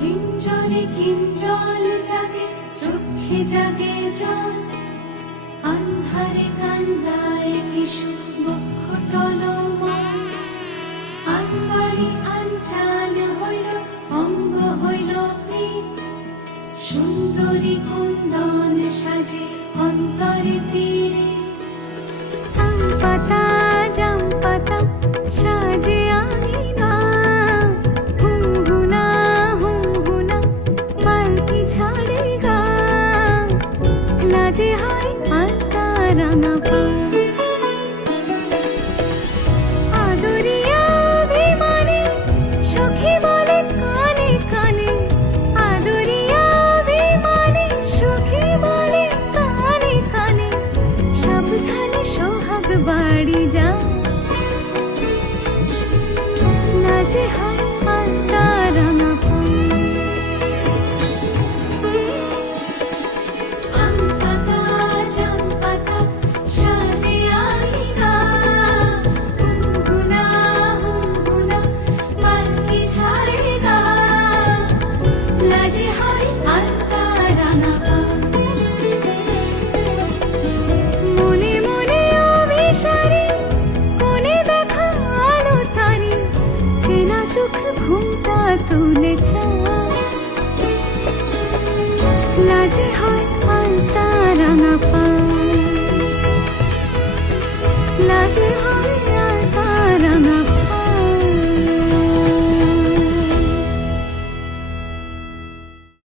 কিঞ্জরে কিঞ্জল জাগে, চোখে জাগে জল, আন্ধারে কান্দায় কিশু বক্ষ টলমল। আনবাড়ি আঞ্চাল হইল, অঙ্গ হইল পীত, সুন্দরী কুন্দন সাজে অন্তরে পীরে। আম পাতা জাম পাতা সাজে আঙিনা, হুমহুনা হুমহুনা পালকি ছাড়ে গা, লাজে হয় আলতা রাঙা পা। আদরিয়া অভিমানে সখী বলে কানে কানে, আদরিয়া অভিমানে সখী বলে কানে কানে, সাবধানে সোহাগ বাড়ি যা, লাজে হয়